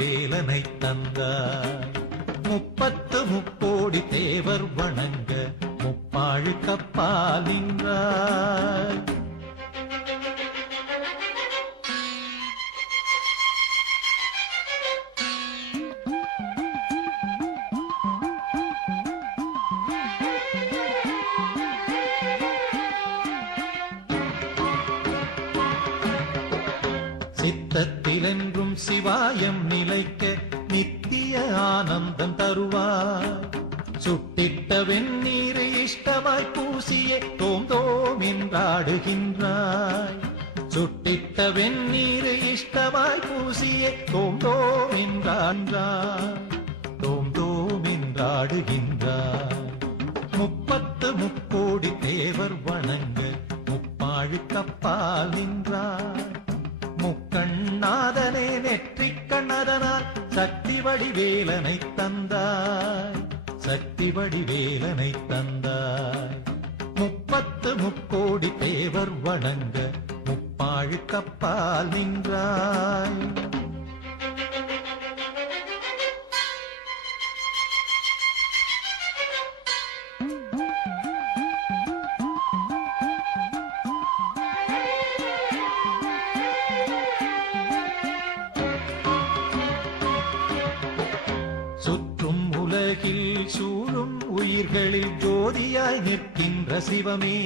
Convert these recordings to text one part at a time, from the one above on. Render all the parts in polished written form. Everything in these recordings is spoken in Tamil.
வேலனை தந்தாய். முப்பத்து முக்கோடி தேவர் வணங்க முப்பாழு கப்பால் நின்றாய். சித்தத்திலென்றும் சிவாயம் நிலைக்க நித்திய ஆனந்தம் தருவாய். சுட்டிட்ட வெந்நீரை இஷ்டமாய் பூசியே தோம் தோம் என்றாடுகின்றாய். சுட்டிட்ட வெந்நீரை இஷ்டமாய் பூசியே தோம் தோம் என்றான்றாய். தோம் தோம் என்றாடுகின்றாய். முப்பத்து முக்கோடி தேவர் வணங்க முப்பாழு கப்பால் நின்றாய். முக்கண்ணாதனே நெற்றிக் கண்ணதனால் சக்தி வடிவேலனை தந்தாய். சக்தி வடிவேலனை தந்தாய். முப்பத்து முக்கோடி தேவர் வணங்க முப்பாழு கப்பால் நின்றாய். சுற்றும் உலகில் சூழும் உயிர்களில் ஜோதியாய் நிற்கின்ற சிவமே,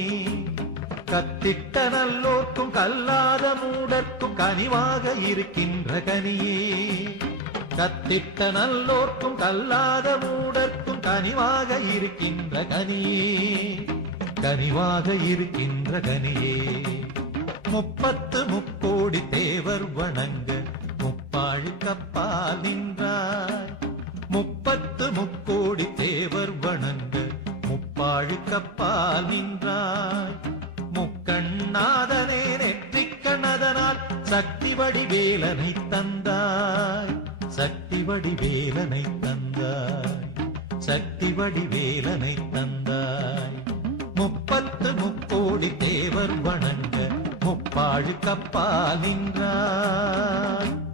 கத்திட்ட நல்லோர்க்கும் கல்லாத மூடர்க்கும் கனிவாக இருக்கின்ற கனியே. கத்திட்ட நல்லோர்க்கும் கல்லாத மூடர்க்கும் கனிவாக இருக்கின்ற கனியே. கனிவாக இருக்கின்ற கனியே. முப்பத்து முக்கோடி தேவர் வணங்க முப்பாழு கப்பால் நின்றாய். முப்பத்து முக்கோடி தேவர் வணங்க முப்பாழு கப்பால் நின்றாய். முக்கண்ணாதனே நெற்றிக் கண்ணதனால் சக்தி வடிவேலனை தந்தாய். சக்தி வடிவேலனை தந்தாய். சக்தி வடிவேலனை தந்தாய். முப்பத்து முக்கோடி தேவர் வணங்க முப்பாழு கப்பால் நின்றாய்.